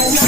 Yes.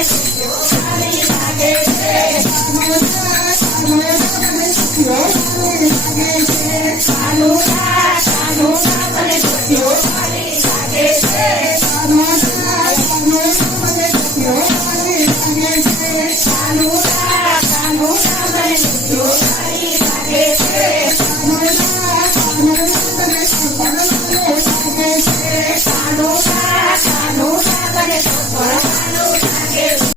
Thank you.